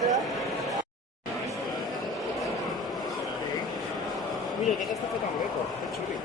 Mira, aquest està fet amb l'eco, que xuli.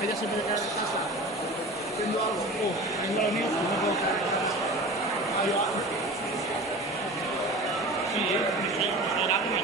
Ella siempre queda en casa haciendo algo, tengo a los niños, no puedo quedar en casa. Ahí va. Sí, será que me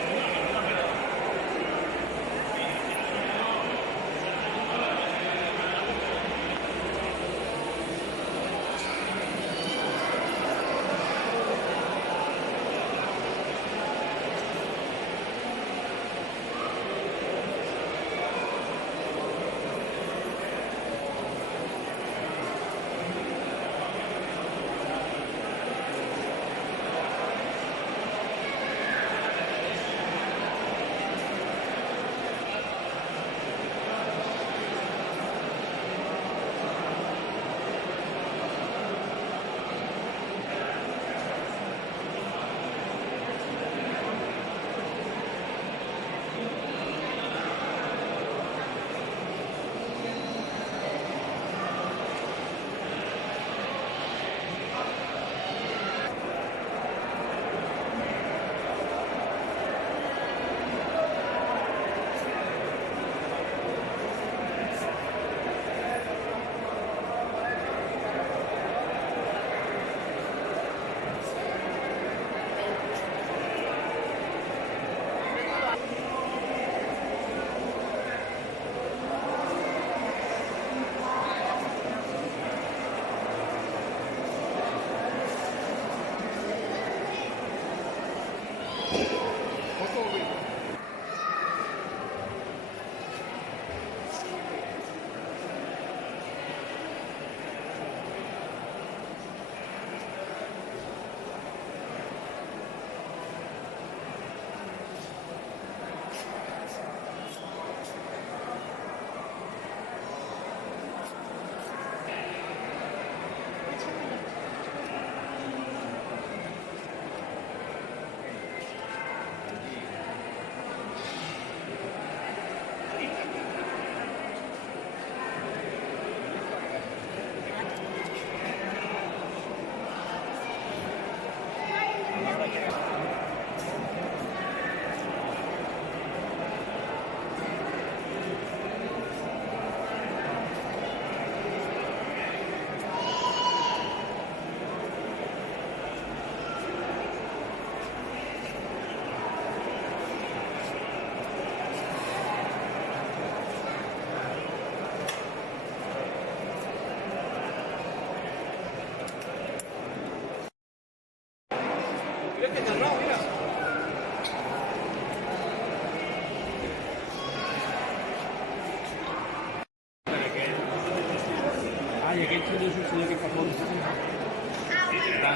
je kent ze dus, dus je kan gewoon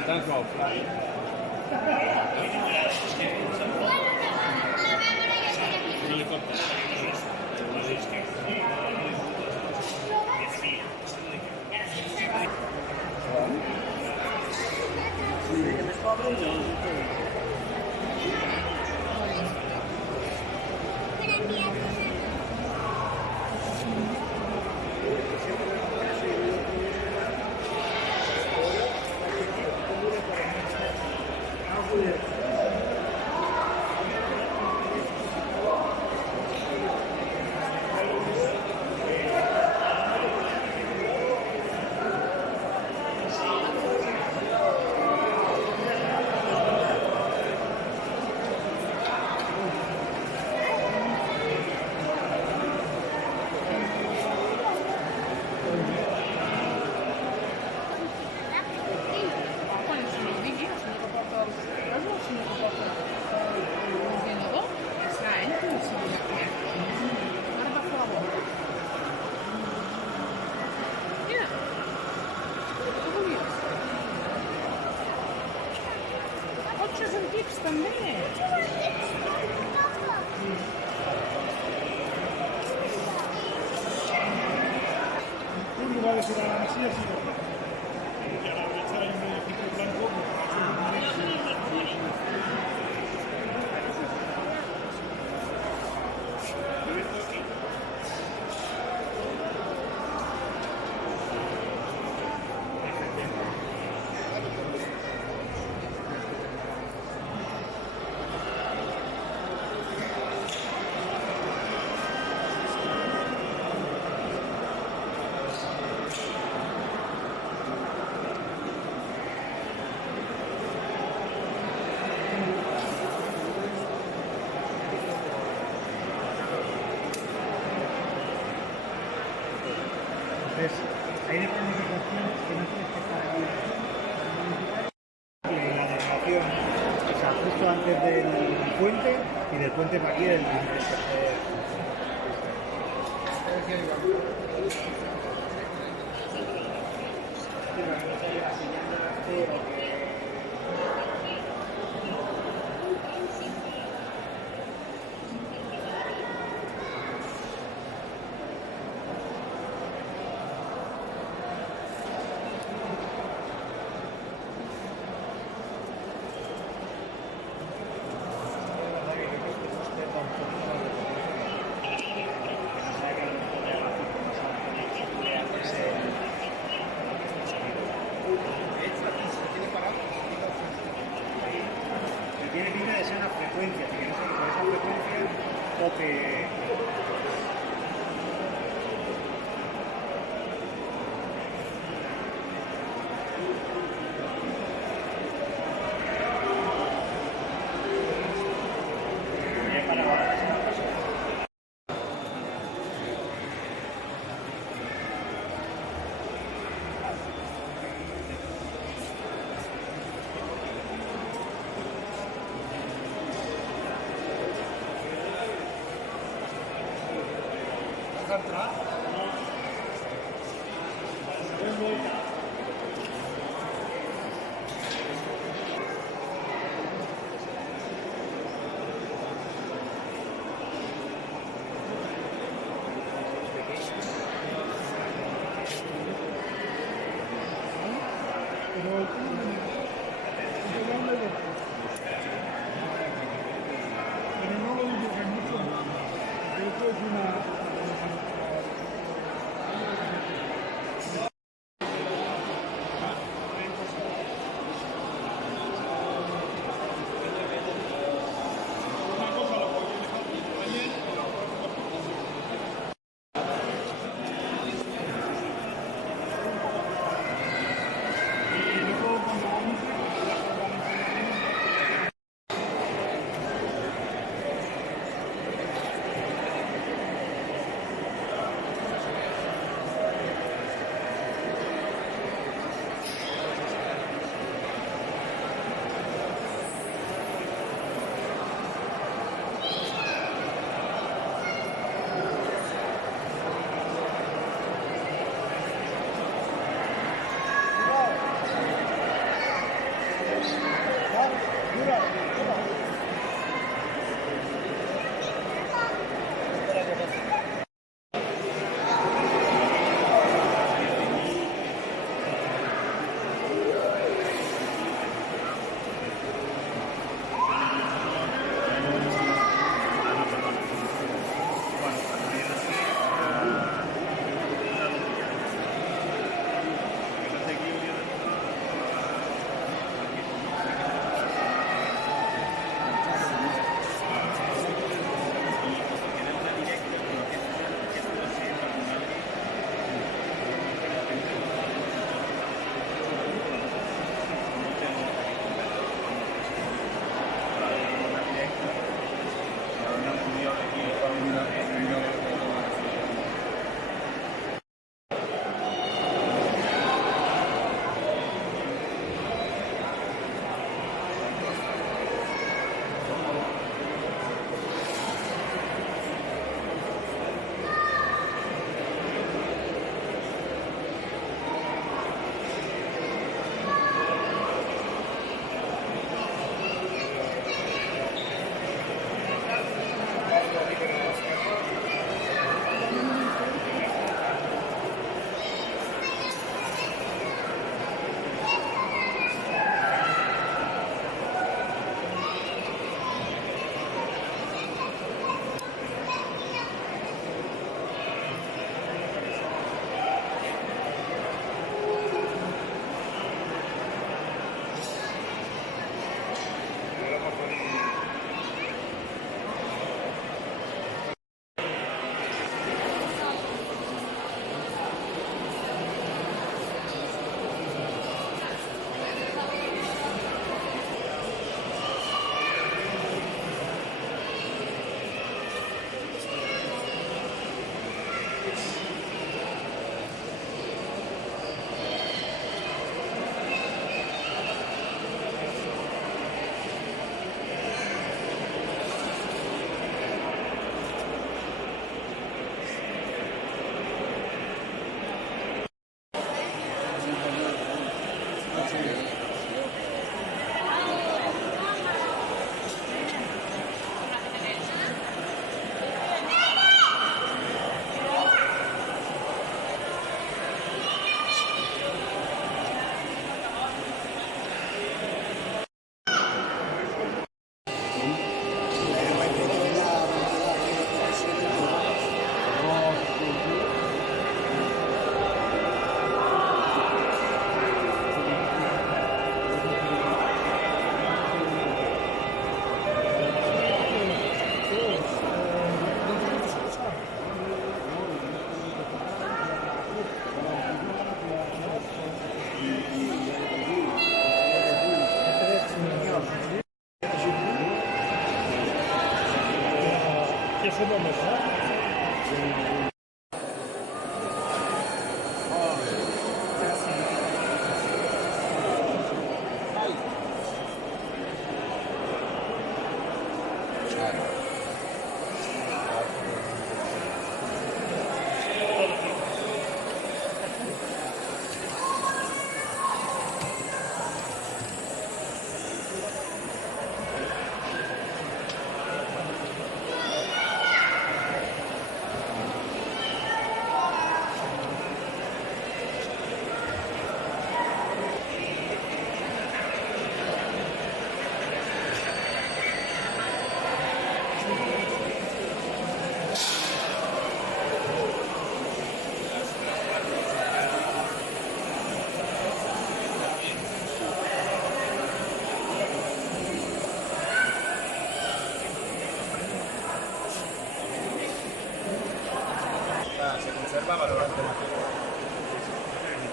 dat is wel fijn. Entonces, ahí depende de cuestiones que no tienes que estar aquí. Y la navegación, o sea, justo antes del puente y del puente para aquí del tercer. Tiene pinta de ser una frecuencia, así que no sé si con esa frecuencia o que...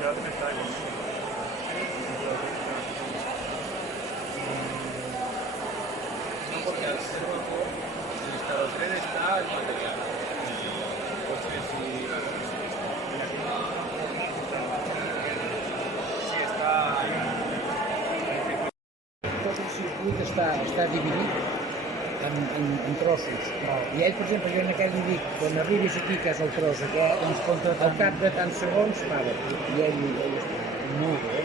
hace está ahí. No, porque al ser vapor, el estalotren está el material. Entonces, si està... Tot el circuit està dividit en trossos. I ell, per exemple, jo en aquell li dic, quan arribis aquí, que és el tros aquest, doncs al cap de tants segons, para. I ell està. Molt bé.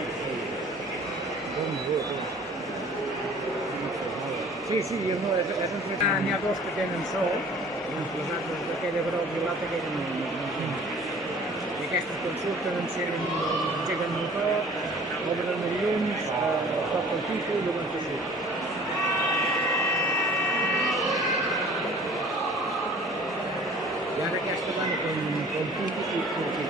Sí, no, és entre... N'hi ha dos que tenen sol, les altres d'aquella groc i l'altra aquella no. I aquestes quan surten engeguen motor, obren els llums, toquen el pico i llavors que surt. I ara aquesta van com pico i curta.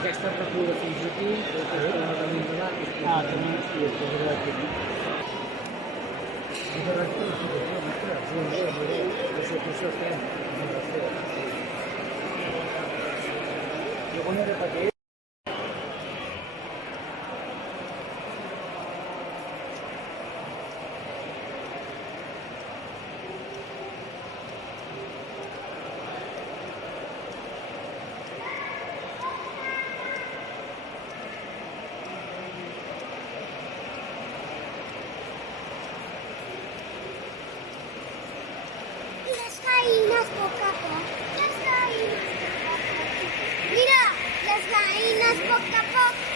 Aquesta recula fins aquí, aquesta no tenim de l'altre, tenim aquí. I de l'execució estem. Jo quan era petit, Las gallinas poco a poco. Las gallinas. Mira, las gallinas poco a poco.